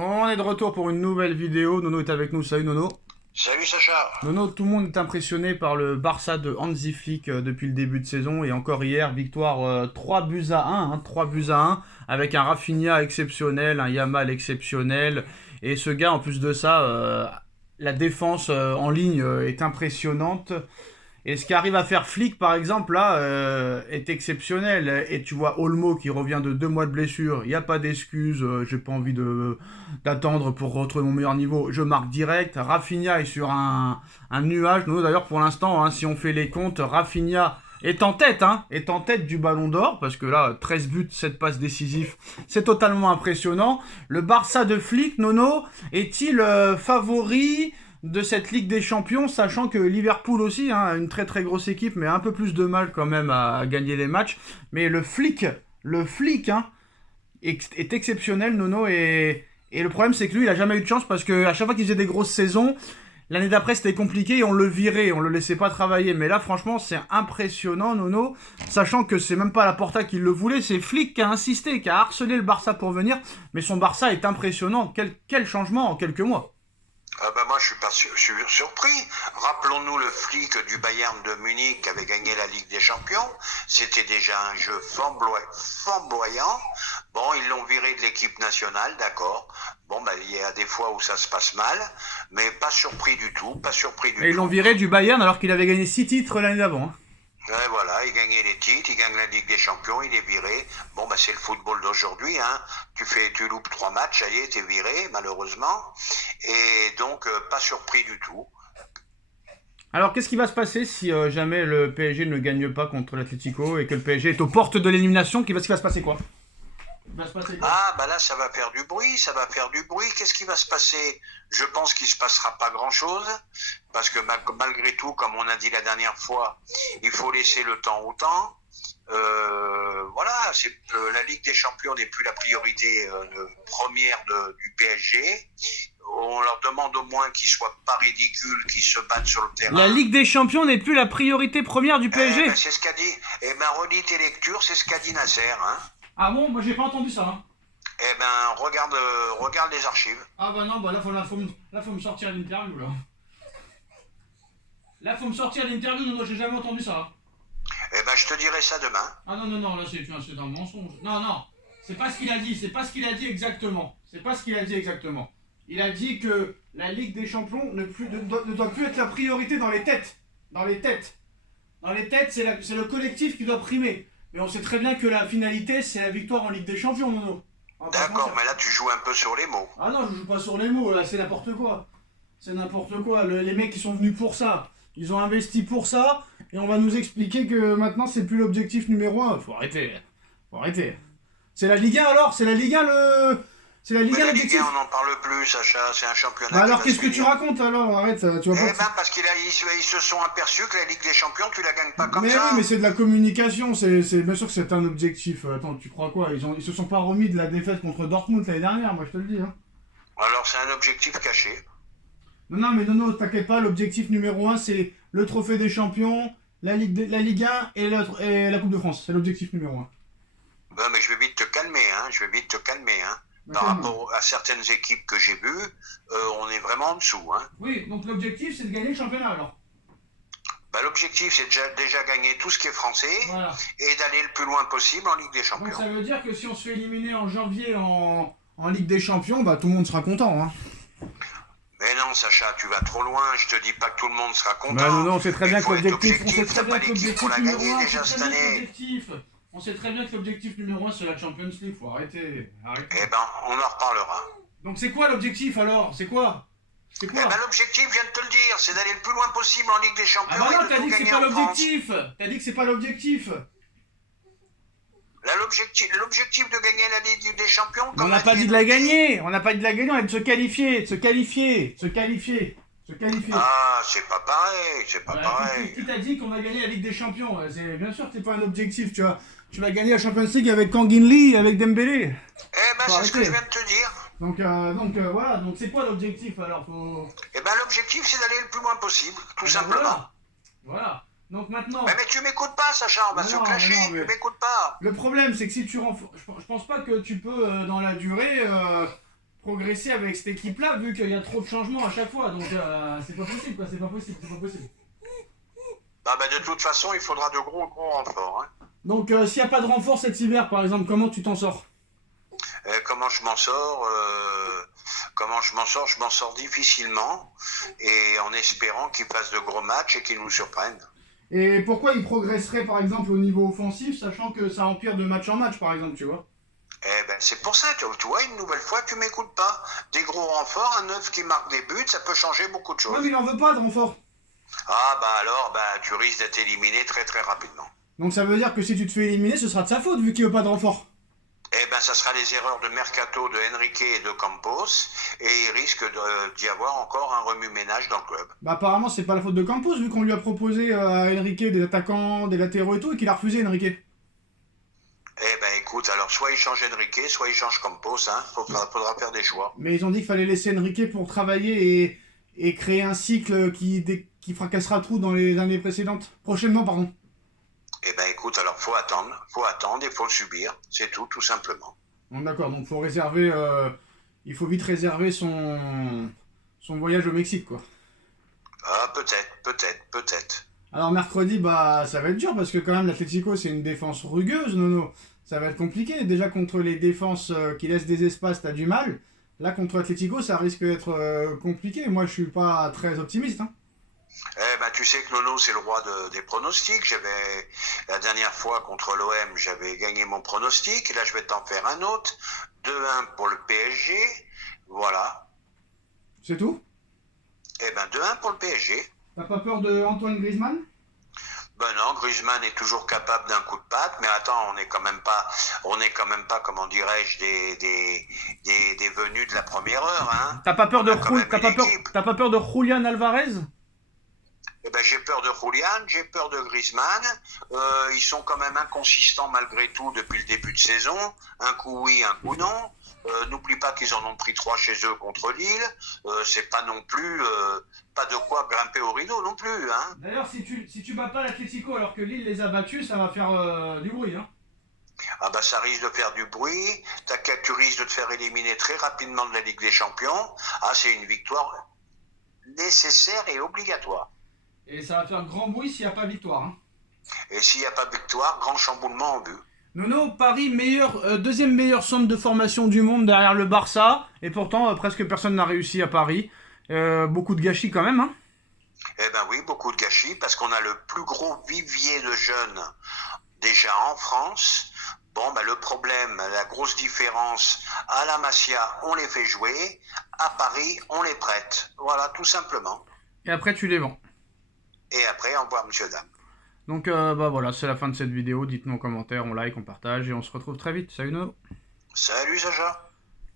On est de retour pour une nouvelle vidéo. Nono est avec nous. Salut Nono. Salut Sacha. Nono, tout le monde est impressionné par le Barça de Hansi Flick depuis le début de saison. Et encore hier, victoire 3 buts à 1. 3 buts à 1 avec un Rafinha exceptionnel, un Yamal exceptionnel. Et ce gars, en plus de ça, la défense en ligne est impressionnante. Et ce qu'arrive à faire Flick, par exemple, là, est exceptionnel. Et tu vois Olmo qui revient de 2 mois de blessure. Il n'y a pas d'excuse. J'ai pas envie d'attendre pour retrouver mon meilleur niveau. Je marque direct. Rafinha est sur un nuage. Nous, d'ailleurs, pour l'instant, hein, si on fait les comptes, Rafinha est en tête, est en tête du Ballon d'Or. Parce que là, 13 buts, 7 passes décisives. C'est totalement impressionnant. Le Barça de Flick, Nono, est-il favori de cette Ligue des Champions, sachant que Liverpool aussi, une très très grosse équipe, mais un peu plus de mal quand même à gagner les matchs. Mais le flic, est exceptionnel, Nono, et le problème c'est que lui, il a jamais eu de chance parce que à chaque fois qu'il faisait des grosses saisons, l'année d'après c'était compliqué et on le virait, on le laissait pas travailler. Mais là, franchement, c'est impressionnant, Nono, sachant que c'est même pas Laporta qui le voulait, c'est Flick qui a insisté, qui a harcelé le Barça pour venir. Mais son Barça est impressionnant. Quel changement en quelques mois. Moi je suis pas surpris. Rappelons-nous le flic du Bayern de Munich qui avait gagné la Ligue des Champions. C'était déjà un jeu flamboyant. Bon, ils l'ont viré de l'équipe nationale, d'accord. Bon, il y a des fois où ça se passe mal, mais pas surpris du tout, Et ils l'ont viré du Bayern alors qu'il avait gagné 6 titres l'année d'avant. Et voilà, il gagnait les titres, il gagne la Ligue des Champions, il est viré. Bon, c'est le football d'aujourd'hui, Tu loupes 3 matchs, ça y est, t'es viré, malheureusement. Et donc, pas surpris du tout. Alors, qu'est-ce qui va se passer si jamais le PSG ne gagne pas contre l'Atlético et que le PSG est aux portes de l'élimination? Qu'est-ce qui va se passer, quoi? Là, ça va faire du bruit, Qu'est-ce qui va se passer? Je pense qu'il se passera pas grand-chose, parce que malgré tout, comme on a dit la dernière fois, il faut laisser le temps au temps. La Ligue des Champions n'est plus la priorité première du PSG. On leur demande au moins qu'ils soient pas ridicules, qu'ils se battent sur le terrain. La Ligue des Champions n'est plus la priorité première du PSG. C'est ce qu'a dit. Relis tes lectures, c'est ce qu'a dit Nasser. Ah bon, moi j'ai pas entendu ça. Regarde les archives. Ah bah non, faut me sortir l'interview là. Là faut me sortir l'interview, non, j'ai jamais entendu ça. Je te dirai ça demain. Ah non, là c'est un mensonge. Non, c'est pas ce qu'il a dit, exactement. Il a dit que la Ligue des Champions ne doit plus être la priorité dans les têtes. Dans les têtes, c'est le collectif qui doit primer. Mais on sait très bien que la finalité, c'est la victoire en Ligue des Champions, Nono. D'accord, mais là tu joues un peu sur les mots. Ah non, je joue pas sur les mots, là c'est n'importe quoi. Les mecs qui sont venus pour ça, ils ont investi pour ça, et on va nous expliquer que maintenant c'est plus l'objectif numéro 1. Faut arrêter. C'est la Ligue 1 alors? C'est la Ligue 1 la Ligue 1, on n'en parle plus, Sacha, c'est un championnat. Alors qu'est-ce que tu racontes alors? Arrête, tu vas pas. Parce qu'ils se sont aperçus que la Ligue des Champions, tu la gagnes pas comme ça. Mais oui, mais c'est de la communication, c'est bien sûr que c'est un objectif. Attends, tu crois quoi? Ils se sont pas remis de la défaite contre Dortmund l'année dernière, moi je te le dis. Alors c'est un objectif caché. Non, t'inquiète pas, l'objectif numéro 1 c'est le trophée des champions, la Ligue 1 et la Coupe de France. C'est l'objectif numéro 1. Mais je vais vite te calmer, Par rapport à certaines équipes que j'ai vues, on est vraiment en dessous. Oui, donc l'objectif c'est de gagner le championnat alors. L'objectif c'est déjà gagner tout ce qui est français, voilà, et d'aller le plus loin possible en Ligue des Champions. Donc ça veut dire que si on se fait éliminer en janvier en Ligue des Champions, tout le monde sera content. Mais non, Sacha, tu vas trop loin. Je te dis pas que tout le monde sera content. Non, on sait très bien que l'objectif, pour la gagner déjà cette année. On sait très bien que l'objectif numéro 1 c'est la Champions League. Faut arrêter. On en reparlera. Donc c'est quoi l'objectif alors? C'est quoi? L'objectif, je viens de te le dire, c'est d'aller le plus loin possible en Ligue des Champions. Ah bah non, t'as dit que c'est pas l'objectif. T'as dit que c'est pas l'objectif. L'objectif de gagner la Ligue des Champions. On n'a pas dit de la gagner. On a dit de se qualifier. Ah, c'est pas pareil, Qui t'a dit qu'on va gagner la Ligue des Champions? Bien sûr que c'est pas un objectif, tu vois. Tu vas gagner la Champions League avec Kangin Lee, avec Dembélé. C'est ce que je viens de te dire. Donc voilà, donc c'est quoi l'objectif alors? L'objectif c'est d'aller le plus loin possible, tout simplement. Voilà. Donc maintenant. Mais tu m'écoutes pas, Sacha, on va se clasher, tu m'écoutes pas. Le problème c'est que si tu renforces. Je pense pas que tu peux dans la durée progresser avec cette équipe-là, vu qu'il y a trop de changements à chaque fois. Donc c'est pas possible, quoi. C'est pas possible, c'est pas possible. De toute façon, il faudra de gros renforts. Hein. Donc s'il n'y a pas de renfort cet hiver, par exemple, comment tu t'en sors? Comment je m'en sors Je m'en sors difficilement et en espérant qu'ils fassent de gros matchs et qu'ils nous surprennent. Et pourquoi il progresserait, par exemple, au niveau offensif, sachant que ça empire de match en match, par exemple, tu vois? C'est pour ça, tu vois, une nouvelle fois, tu m'écoutes pas. Des gros renforts, un neuf qui marque des buts, ça peut changer beaucoup de Ouais, choses. mais il en veut pas de renfort. Tu risques d'être éliminé très très rapidement. Donc ça veut dire que si tu te fais éliminer, ce sera de sa faute, vu qu'il veut pas de renfort. Ça sera les erreurs de Mercato, de Henrique et de Campos, et il risque d'y avoir encore un remue-ménage dans le club. Bah apparemment c'est pas la faute de Campos, vu qu'on lui a proposé à Henrique des attaquants, des latéraux et tout, et qu'il a refusé Henrique. Écoute, alors soit il change Henrique, soit il change Campos, hein. Faudra faire des choix. Mais ils ont dit qu'il fallait laisser Henrique pour travailler et créer un cycle qui fracassera tout dans les années précédentes. Prochainement, pardon. Écoute, alors faut attendre et faut le subir, c'est tout simplement. Bon, d'accord, donc faut réserver, il faut vite réserver son voyage au Mexique, quoi. Ah, peut-être. Alors mercredi, bah ça va être dur parce que quand même l'Atlético c'est une défense rugueuse, Nono. Ça va être compliqué. Déjà contre les défenses qui laissent des espaces, t'as du mal. Là contre l'Atlético, ça risque d'être compliqué. Moi je suis pas très optimiste. Hein. Tu sais que Nono c'est le roi des pronostics. La dernière fois contre l'OM, j'avais gagné mon pronostic. Et là je vais t'en faire un autre. 2-1 pour le PSG. Voilà. C'est tout? 2-1 pour le PSG. T'as pas peur de Antoine Griezmann? Non, Griezmann est toujours capable d'un coup de patte, mais attends, on est quand même pas, comment dirais-je, des venus de la première heure, hein. T'as pas peur de Julian Alvarez? J'ai peur de Julian, j'ai peur de Griezmann. Ils sont quand même inconsistants malgré tout depuis le début de saison. Un coup oui, un coup non. N'oublie pas qu'ils en ont pris 3 chez eux contre Lille. C'est pas non plus pas de quoi grimper au rideau non plus. Hein. D'ailleurs, si tu bats pas l'Atlético alors que Lille les a battus, ça va faire du bruit. Hein. Ça risque de faire du bruit. Tu risques de te faire éliminer très rapidement de la Ligue des Champions. C'est une victoire nécessaire et obligatoire. Et ça va faire grand bruit s'il n'y a pas victoire. Hein. Et s'il n'y a pas victoire, grand chamboulement en but. Nono, Paris, deuxième meilleur centre de formation du monde derrière le Barça. Et pourtant, presque personne n'a réussi à Paris. Beaucoup de gâchis quand même. Hein. Oui, beaucoup de gâchis parce qu'on a le plus gros vivier de jeunes déjà en France. Le problème, la grosse différence, à la Masia, on les fait jouer. À Paris, on les prête. Voilà, tout simplement. Et après, tu les vends. Et après, au revoir, monsieur, dame. Donc voilà, c'est la fin de cette vidéo. Dites-nous en commentaire, on like, on partage et on se retrouve très vite. Salut Nono. Salut Sacha.